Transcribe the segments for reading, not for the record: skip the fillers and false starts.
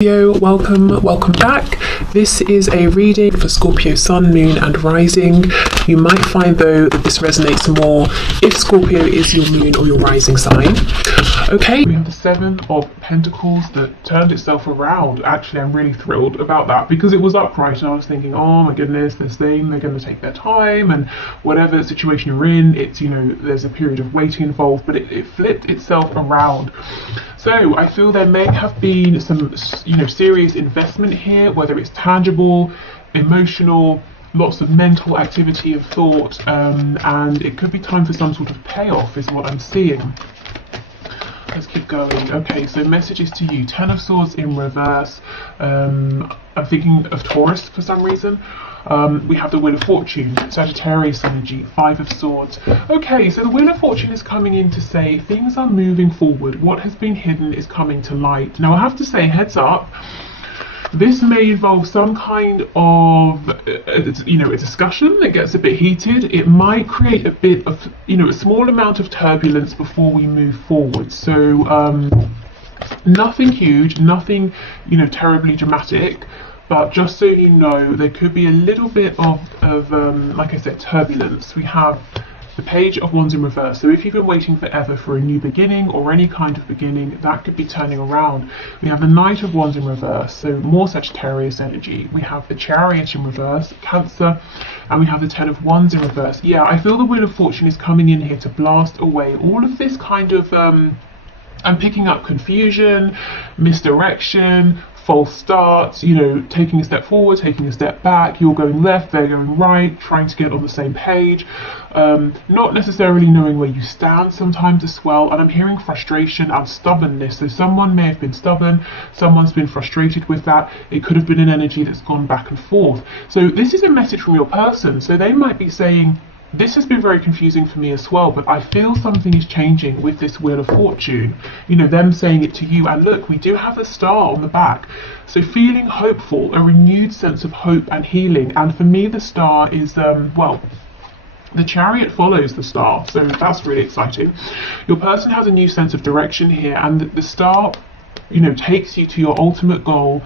Welcome back. This is a reading for Scorpio Sun, Moon and Rising. You might find though that this resonates more if Scorpio is your moon or your rising sign. Okay, we have the Seven of Pentacles that turned itself around. Actually, I'm really thrilled about that because it was upright and I was thinking, oh my goodness, they're going to take their time, and whatever situation you're in, it's, you know, there's a period of waiting involved, but it flipped itself around. So I feel there may have been some, serious investment here, whether it's tangible, emotional, lots of mental activity of thought, and it could be time for some sort of payoff is what I'm seeing. Let's keep going. Okay, so messages to you. Ten of Swords in reverse. I'm thinking of Taurus for some reason. We have the Wheel of Fortune, Sagittarius energy, Five of Swords. Okay, so the Wheel of Fortune is coming in to say things are moving forward. What has been hidden is coming to light. Now I have to say, heads up, this may involve some kind of, a discussion that gets a bit heated. It might create a bit of, a small amount of turbulence before we move forward. So nothing huge, nothing, terribly dramatic. But just so you know, there could be a little bit of like I said, turbulence. We have the Page of Wands in reverse. So if you've been waiting forever for a new beginning or any kind of beginning, that could be turning around. We have the Knight of Wands in reverse, so more Sagittarius energy. We have the Chariot in reverse, Cancer, and we have the Ten of Wands in reverse. Yeah, I feel the Wheel of Fortune is coming in here to blast away all of this kind of, I'm picking up confusion, misdirection, false starts, taking a step forward, taking a step back, you're going left, they're going right, trying to get on the same page, not necessarily knowing where you stand sometimes as well. And I'm hearing frustration and stubbornness. So someone may have been stubborn, someone's been frustrated with that. It could have been an energy that's gone back and forth. So this is a message from your person. So they might be saying, this has been very confusing for me as well, but I feel something is changing with this Wheel of Fortune. Them saying it to you, and look, we do have a star on the back. So feeling hopeful, a renewed sense of hope and healing. And for me, the star is, the Chariot follows the star, so that's really exciting. Your person has a new sense of direction here, and the star, takes you to your ultimate goal.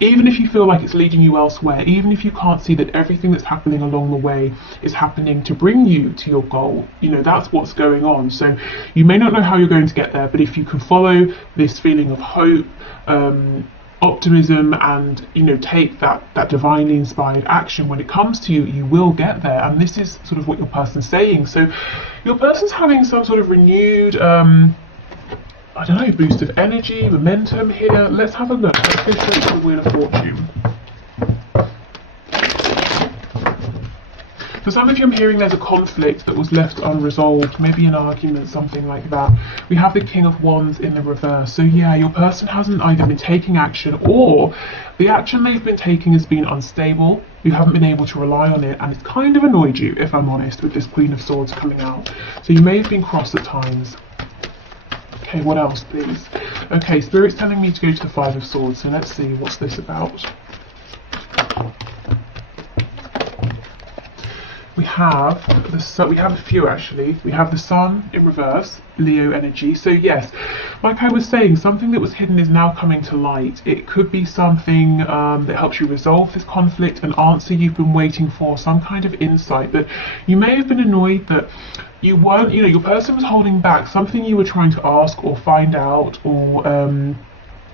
Even if you feel like it's leading you elsewhere, even if you can't see that everything that's happening along the way is happening to bring you to your goal, that's what's going on. So you may not know how you're going to get there, but if you can follow this feeling of hope, optimism, and take that divinely inspired action when it comes to you, you will get there. And this is sort of what your person's saying. So your person's having some sort of renewed boost of energy, momentum here. Let's have a look. Let's go straight to the Wheel of Fortune. For some of you, I'm hearing there's a conflict that was left unresolved, maybe an argument, something like that. We have the King of Wands in the reverse. So yeah, your person hasn't either been taking action, or the action they've been taking has been unstable. You haven't been able to rely on it, and it's kind of annoyed you, if I'm honest, with this Queen of Swords coming out. So you may have been cross at times. Okay, what else, please? Okay, Spirit's telling me to go to the Five of Swords, so let's see, what's this about? We have a few actually. We have the Sun in reverse, Leo energy. So yes, like I was saying, something that was hidden is now coming to light. It could be something that helps you resolve this conflict, an answer you've been waiting for, some kind of insight. But you may have been annoyed that you weren't, your person was holding back something you were trying to ask or find out, or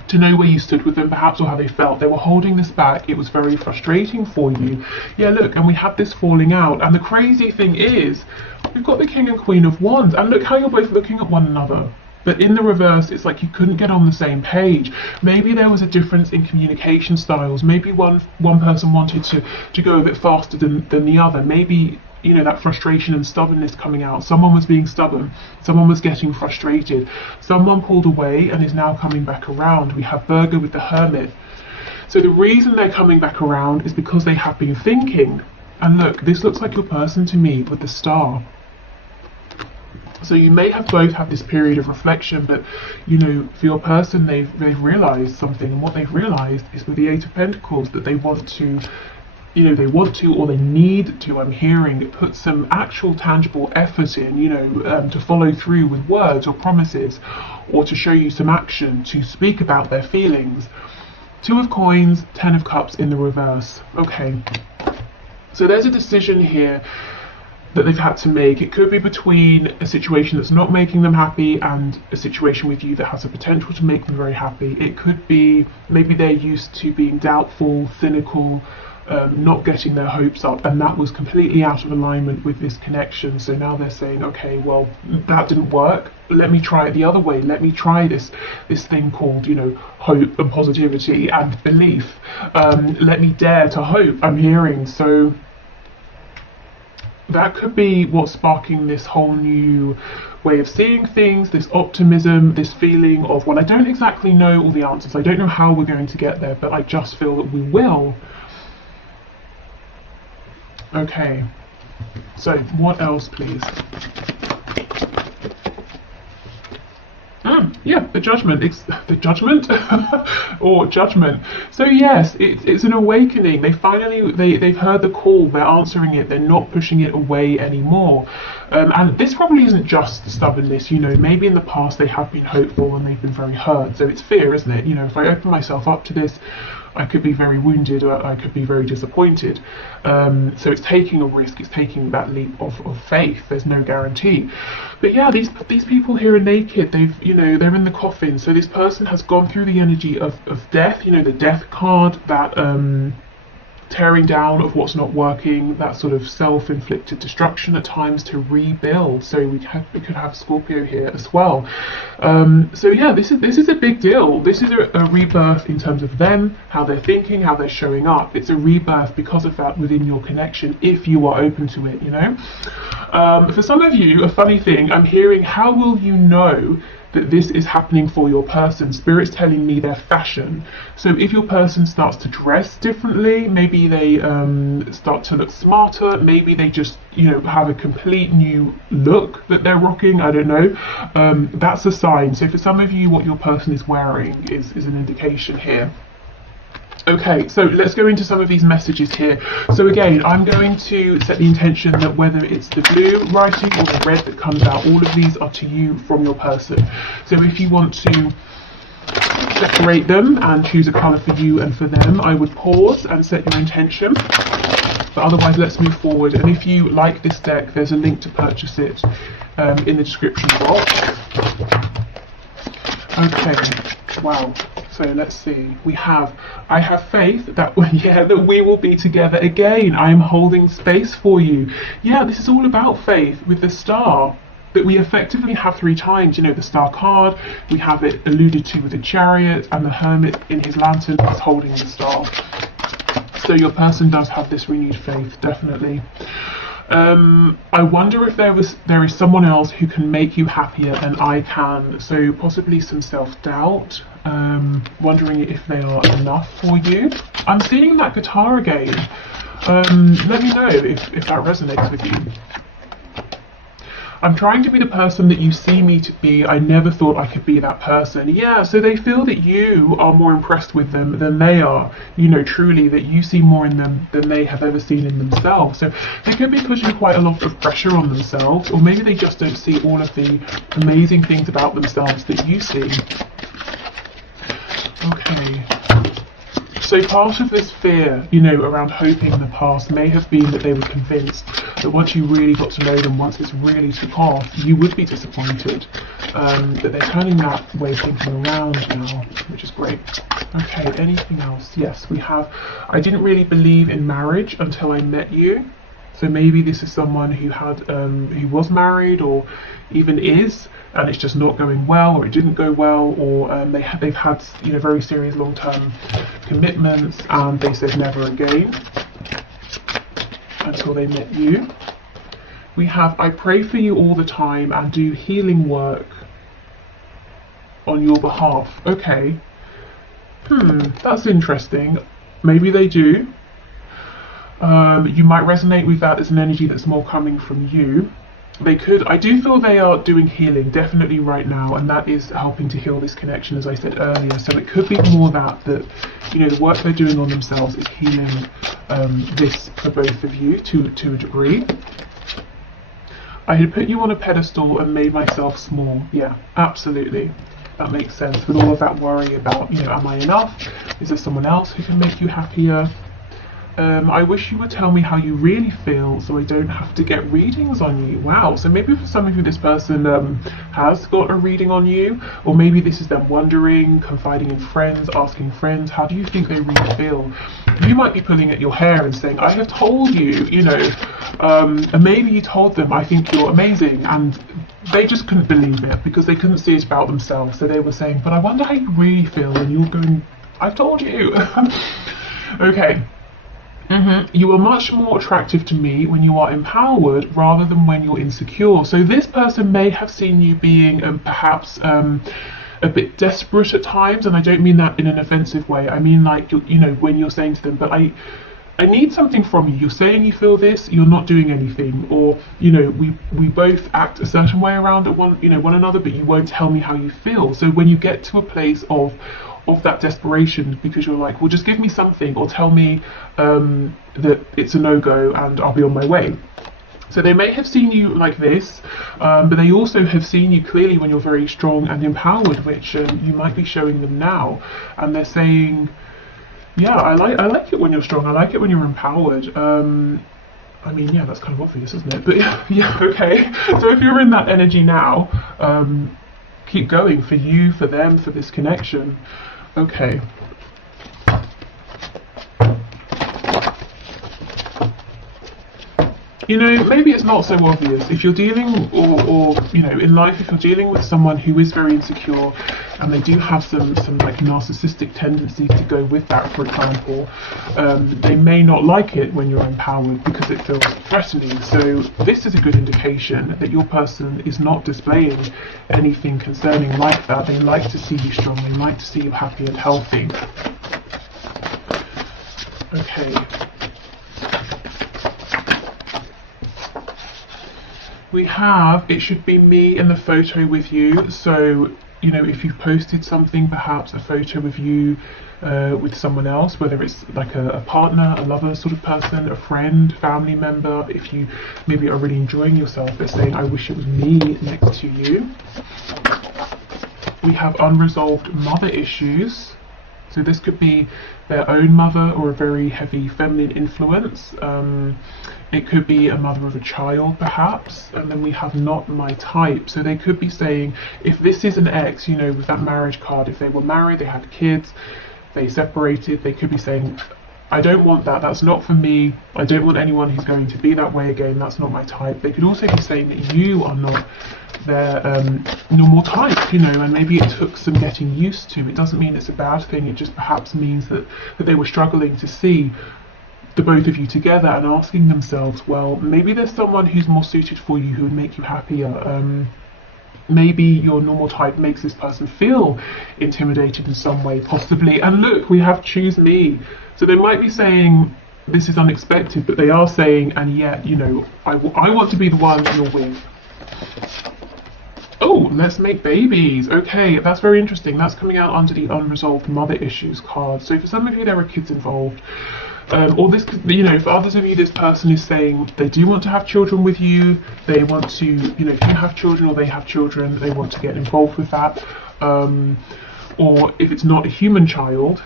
to know where you stood with them perhaps, or how they felt. They were holding this back. It was very frustrating for you. Yeah, look, and we had this falling out. And the crazy thing is, we've got the King and Queen of Wands, and look how you're both looking at one another. But in the reverse, it's like you couldn't get on the same page. Maybe there was a difference in communication styles. Maybe one person wanted to go a bit faster than the other. Maybe that frustration and stubbornness coming out. Someone was being stubborn, someone was getting frustrated, someone pulled away and is now coming back around. We have Virgo with the Hermit. So the reason they're coming back around is because they have been thinking. And look, this looks like your person to me with the Star. So you may have both had this period of reflection, but for your person, they've realized something, and what they've realized is with the Eight of Pentacles that they want to you know, they want to or they need to, I'm hearing, put some actual tangible effort in, you know, to follow through with words or promises, or to show you some action, to speak about their feelings. Two of Coins, Ten of Cups in the reverse. Okay, so there's a decision here that they've had to make. It could be between a situation that's not making them happy and a situation with you that has the potential to make them very happy. It could be maybe they're used to being doubtful, cynical, not getting their hopes up, and that was completely out of alignment with this connection. So now they're saying, okay, well, that didn't work, let me try it the other way. Let me try this thing called, you know, hope and positivity and belief. Let me dare to hope, I'm hearing. So that could be what's sparking this whole new way of seeing things, this optimism, this feeling of, well, I don't exactly know all the answers, I don't know how we're going to get there, but I just feel that we will. Okay, so what else, please? Yeah, the Judgment. It's the Judgment or Judgment. So yes, it's an awakening. They've heard the call. They're answering it. They're not pushing it away anymore. And this probably isn't just stubbornness. You know, maybe in the past they have been hopeful and they've been very hurt. So it's fear, isn't it? You know, if I open myself up to this, I could be very wounded, or I could be very disappointed. So it's taking a risk, it's taking that leap of faith. There's no guarantee. But yeah, these people here are naked. They're in the coffin. So this person has gone through the energy of death, you know, the death card, that tearing down of what's not working, that sort of self-inflicted destruction at times to rebuild. So we could have Scorpio here as well. So yeah, this is a big deal. This is a rebirth in terms of them, how they're thinking, how they're showing up. It's a rebirth because of that within your connection, if you are open to it, you know. For some of you, a funny thing, I'm hearing, how will you know that this is happening for your person? Spirit's telling me their fashion. So if your person starts to dress differently, maybe they start to look smarter, maybe they just, you know, have a complete new look that they're rocking, I don't know, that's a sign. So for some of you, what your person is wearing is an indication here. Okay, so let's go into some of these messages here. So again, I'm going to set the intention that whether it's the blue writing or the red that comes out, all of these are to you from your person. So if you want to separate them and choose a colour for you and for them, I would pause and set your intention. But otherwise, let's move forward. And if you like this deck, there's a link to purchase it in the description box. Okay, wow. So let's see, I have faith that, yeah, that we will be together again. I am holding space for you. Yeah, this is all about faith with the star that we effectively have 3 times. You know, the star card, we have it alluded to with the Chariot, and the Hermit in his lantern is holding the star. So your person does have this renewed faith, definitely. I wonder if there is someone else who can make you happier than I can. So possibly some self-doubt, wondering if they are enough for you. I'm seeing that guitar again. Let me know if that resonates with you. I'm trying to be the person that you see me to be. I never thought I could be that person. Yeah, so they feel that you are more impressed with them than they are. You know, truly, that you see more in them than they have ever seen in themselves. So they could be putting quite a lot of pressure on themselves, or maybe they just don't see all of the amazing things about themselves that you see. Okay. So part of this fear, you know, around hoping in the past may have been that they were convinced that once you really got to know them, once this really took off, you would be disappointed. That they're turning that way of thinking around now, which is great. Okay, anything else? Yes, we have, I didn't really believe in marriage until I met you. So maybe this is someone who who was married or even is, and it's just not going well, or it didn't go well, or they've had, you know, very serious long-term commitments, and they said never again until they met you. We have, I pray for you all the time and do healing work on your behalf. Okay. That's interesting. Maybe they do. You might resonate with that as an energy that's more coming from you. They could, I do feel they are doing healing definitely right now, and that is helping to heal this connection, as I said earlier. So it could be more that you know, the work they're doing on themselves is healing this for both of you to a degree. I had put you on a pedestal and made myself small. Yeah, absolutely. That makes sense. With all of that worry about, you know, am I enough? Is there someone else who can make you happier? I wish you would tell me how you really feel so I don't have to get readings on you. Wow, so maybe for some of you this person has got a reading on you, or maybe this is them wondering, confiding in friends, asking friends, how do you think they really feel? You might be pulling at your hair and saying, I have told you, you know, and maybe you told them, I think you're amazing, and they just couldn't believe it because they couldn't see it about themselves. So they were saying, but I wonder how you really feel, and you're going, I've told you. Okay. You are much more attractive to me when you are empowered rather than when you're insecure. So this person may have seen you being perhaps a bit desperate at times, and I don't mean that in an offensive way. I mean like, you know, when you're saying to them, but I need something from you. You're saying you feel this, you're not doing anything, or you know, we both act a certain way around one another, but you won't tell me how you feel. So when you get to a place of that desperation, because you're like, well, just give me something, or tell me that it's a no-go and I'll be on my way. So they may have seen you like this, but they also have seen you clearly when you're very strong and empowered, which you might be showing them now, and they're saying, yeah, I like it when you're strong, I like it when you're empowered. I mean, yeah, that's kind of obvious, isn't it? But yeah, okay. So if you're in that energy now, keep going, for you, for them, for this connection. Okay. You know, maybe it's not so obvious. If you're dealing, or you know, in life, if you're dealing with someone who is very insecure, and they do have some like narcissistic tendencies to go with that, for example, they may not like it when you're empowered because it feels threatening. So this is a good indication that your person is not displaying anything concerning like that. They like to see you strong, they like to see you happy and healthy. Okay. We have, it should be me in the photo with you. So, you know, if you've posted something, perhaps a photo of you with someone else, whether it's like a partner, a lover sort of person, a friend, family member, if you maybe are really enjoying yourself, they're saying, I wish it was me next to you. We have unresolved mother issues. So this could be their own mother or a very heavy feminine influence. It could be a mother of a child, perhaps. And then we have not my type. So they could be saying, if this is an ex, you know, with that marriage card, if they were married, they had kids, they separated, they could be saying, I don't want that, that's not for me, I don't want anyone who's going to be that way again, that's not my type. They could also be saying that you are not their normal type, you know, and maybe it took some getting used to. It doesn't mean it's a bad thing, it just perhaps means that they were struggling to see the both of you together and asking themselves, well, maybe there's someone who's more suited for you who would make you happier. Maybe your normal type makes this person feel intimidated in some way, possibly. And look, we have choose me. So they might be saying, this is unexpected, but they are saying, and yet, you know, I want to be the one you're with. Oh, let's make babies. Okay, that's very interesting. That's coming out under the unresolved mother issues card. So for some of you, there are kids involved. Or this, you know, for others of you, this person is saying they do want to have children with you. They want to, you know, if you have children or they have children, they want to get involved with that. Or if it's not a human child,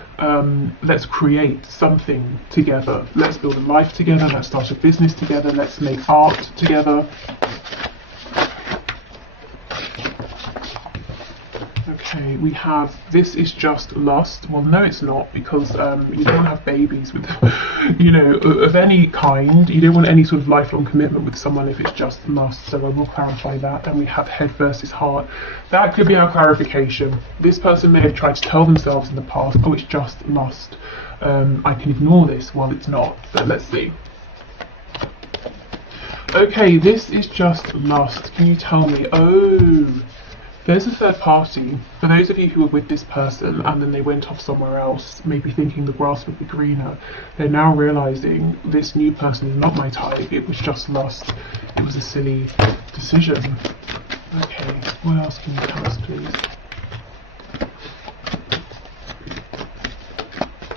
let's create something together. Let's build a life together. Let's start a business together. Let's make art together. Okay, we have, this is just lust. Well, no, it's not, because you don't want to have babies with, you know, of any kind. You don't want any sort of lifelong commitment with someone if it's just lust. So I will clarify that. And we have head versus heart. That could be our clarification. This person may have tried to tell themselves in the past, oh, it's just lust. I can ignore this. Well, it's not. But let's see. Okay, this is just lust. Can you tell me? Oh, there's a third party. For those of you who were with this person and then they went off somewhere else, maybe thinking the grass would be greener, they're now realizing this new person is not my type. It was just lust. It was a silly decision. Okay, what else can you tell us, please?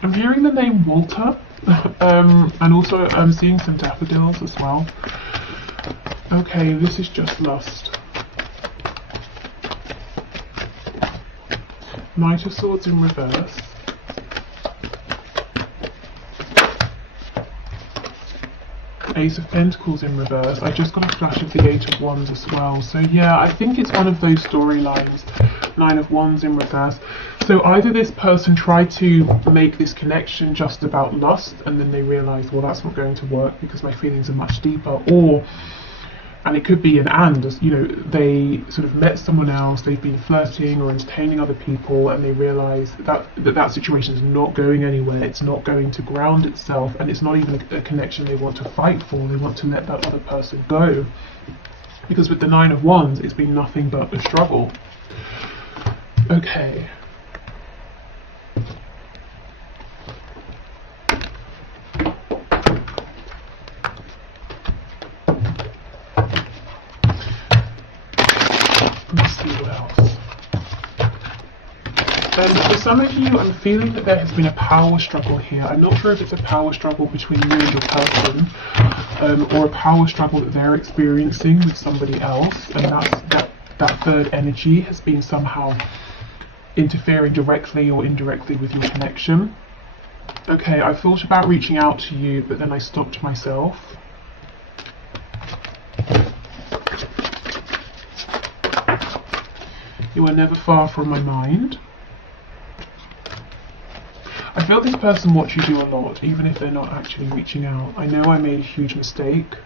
I'm hearing the name Walter, and also I'm seeing some daffodils as well. Okay, this is just lust. Knight of Swords in reverse. Ace of Pentacles in reverse. I just got a flash of the Eight of Wands as well. So yeah, I think it's one of those storylines. Nine of Wands in reverse. So either this person tried to make this connection just about lust, and then they realised, well, that's not going to work because my feelings are much deeper, or, and it could be an and, you know, they sort of met someone else, they've been flirting or entertaining other people, and they realise that situation is not going anywhere, it's not going to ground itself, and it's not even a connection they want to fight for, they want to let that other person go. Because with the Nine of Wands, it's been nothing but a struggle. Okay. Let's see what else. For some of you, I'm feeling that there has been a power struggle here. I'm not sure if it's a power struggle between you and your person, or a power struggle that they're experiencing with somebody else, and that third energy has been somehow interfering directly or indirectly with your connection. Okay, I thought about reaching out to you, but then I stopped myself. You are never far from my mind. I feel this person watch you do a lot, even if they're not actually reaching out. I know I made a huge mistake.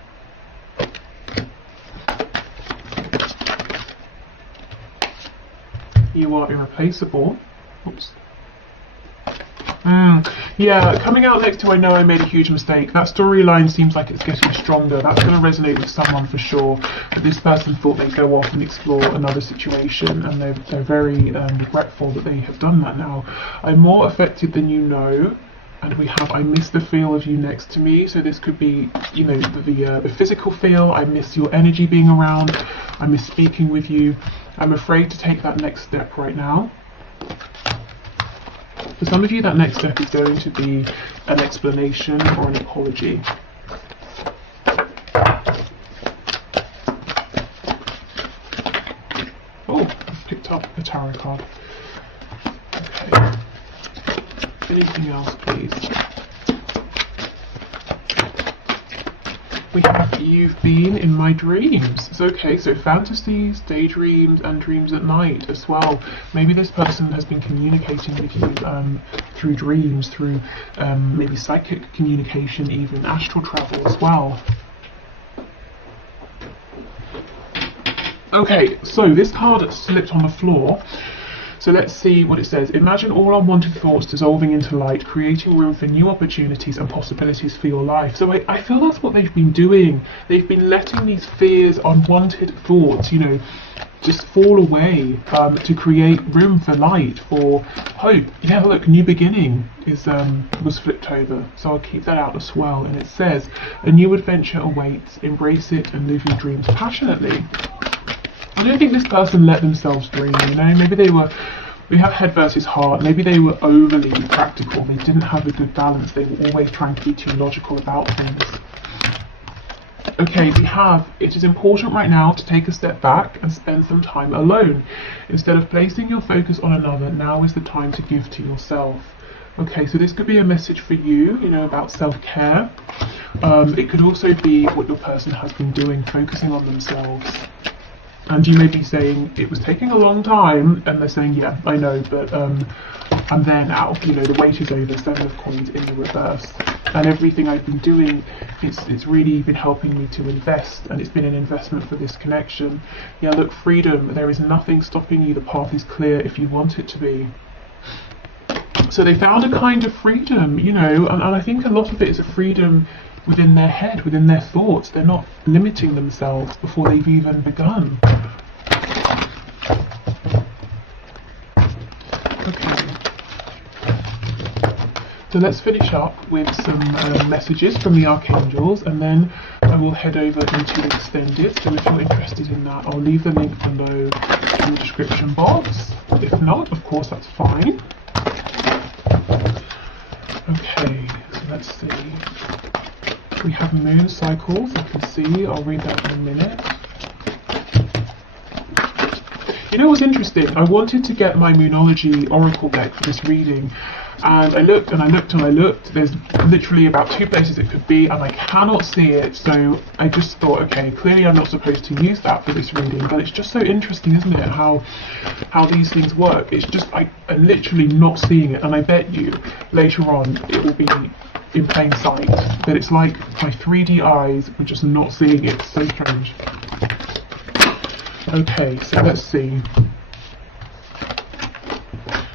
You are irreplaceable. Oops. Yeah, coming out next to I know I made a huge mistake. That storyline seems like it's getting stronger. That's going to resonate with someone for sure. But this person thought they'd go off and explore another situation, and they're very regretful that they have done that now. I'm more affected than you know. And we have, I miss the feel of you next to me. So this could be, you know, the physical feel. I miss your energy being around. I miss speaking with you. I'm afraid to take that next step right now. For some of you, that next step is going to be an explanation or an apology. Oh, I've picked up a tarot card. Okay. Anything else, please? We have you've been in my dreams. So, okay, so fantasies, daydreams, and dreams at night as well. Maybe this person has been communicating with you through dreams, through maybe psychic communication, even astral travel as well. Okay, so this card slipped on the floor. So let's see what it says. Imagine all unwanted thoughts dissolving into light, creating room for new opportunities and possibilities for your life. So I feel that's what they've been doing. They've been letting these fears, unwanted thoughts, you know, just fall away to create room for light, for hope. Yeah, look, new beginning was flipped over. So I'll keep that out as well. And it says, a new adventure awaits. Embrace it and live your dreams passionately. I don't think this person let themselves dream, you know, maybe we have head versus heart, maybe they were overly practical, they didn't have a good balance, they were always trying to be too logical about things. Okay, we have, it is important right now to take a step back and spend some time alone. Instead of placing your focus on another, now is the time to give to yourself. Okay, so this could be a message for you, you know, about self-care. It could also be what your person has been doing, focusing on themselves. And you may be saying, it was taking a long time, and they're saying, yeah, I know, but I'm there now, you know, the wait is over, Seven of Coins in the reverse. And everything I've been doing, it's really been helping me to invest, and it's been an investment for this connection. Yeah, look, freedom, there is nothing stopping you, the path is clear if you want it to be. So they found a kind of freedom, you know, and I think a lot of it is a freedom within their head, within their thoughts. They're not limiting themselves before they've even begun. Okay. So let's finish up with some messages from the archangels, and then I will head over into extended. So if you're interested in that, I'll leave the link below in the description box. If not, of course, that's fine. Okay, so let's see. We have moon cycles, I can see. I'll read that in a minute. You know what's interesting? I wanted to get my Moonology Oracle deck for this reading, and I looked and I looked and I looked. There's literally about 2 places it could be, and I cannot see it, so I just thought, okay, clearly I'm not supposed to use that for this reading, but it's just so interesting, isn't it, how these things work. It's just, I'm literally not seeing it, and I bet you later on it will be in plain sight, but it's like my 3D eyes are just not seeing it. It's so strange. Okay, so let's see.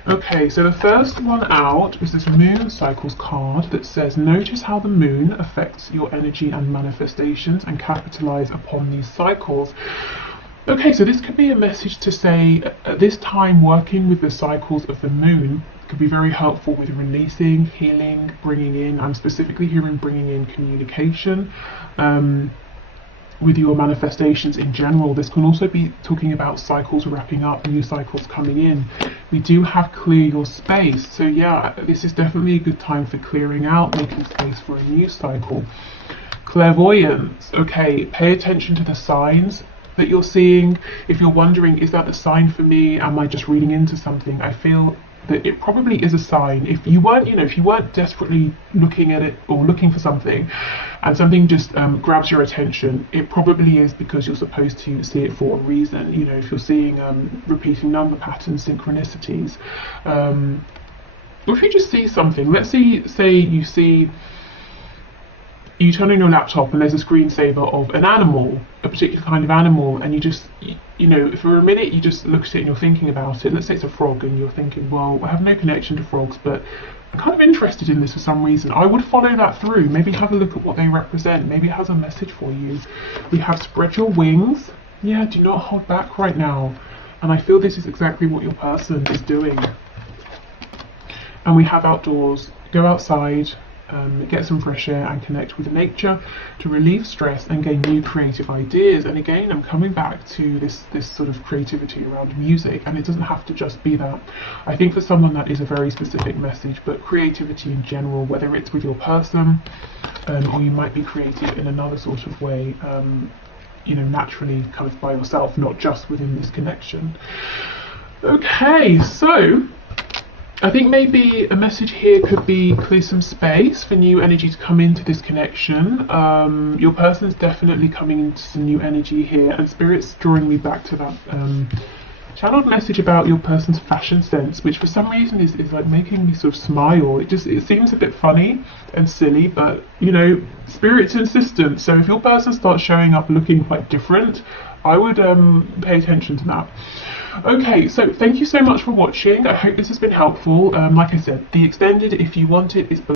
Okay, so the first one out is this moon cycles card that says, notice how the moon affects your energy and manifestations and capitalize upon these cycles. Okay, so this could be a message to say, at this time working with the cycles of the moon could be very helpful with releasing, healing, bringing in, I'm specifically hearing bringing in communication, with your manifestations in general. This can also be talking about cycles wrapping up, new cycles coming in. We do have clear your space, so yeah, this is definitely a good time for clearing out, making space for a new cycle. Clairvoyance, okay, pay attention to the signs that you're seeing. If you're wondering, is that the sign for me? Am I just reading into something? I feel that it probably is a sign. If you weren't, if you weren't desperately looking at it or looking for something, and something just grabs your attention, it probably is because you're supposed to see it for a reason. If you're seeing repeating number patterns, synchronicities, or if you just see something, let's say you turn on your laptop and there's a screensaver of an animal, a particular kind of animal, and you just, for a minute you just look at it and you're thinking about it. Let's say it's a frog and you're thinking, well, I have no connection to frogs, but I'm kind of interested in this for some reason. I would follow that through, maybe have a look at what they represent, maybe it has a message for you. We have spread your wings. Yeah, do not hold back right now. And I feel this is exactly what your person is doing. And we have outdoors, go outside, get some fresh air and connect with nature to relieve stress and gain new creative ideas. And again, I'm coming back to this sort of creativity around music, and it doesn't have to just be that. I think for someone that is a very specific message, but creativity in general, whether it's with your person, or you might be creative in another sort of way, naturally kind of by yourself, not just within this connection. Okay, so I think maybe a message here could be clear some space for new energy to come into this connection. Your person's definitely coming into some new energy here, and Spirit's drawing me back to that channeled message about your person's fashion sense, which for some reason is like making me sort of smile. It seems a bit funny and silly, but Spirit's insistent. So if your person starts showing up looking quite different, I would pay attention to that. Okay, so thank you so much for watching. I hope this has been helpful. Like I said, the extended, if you want it, is below.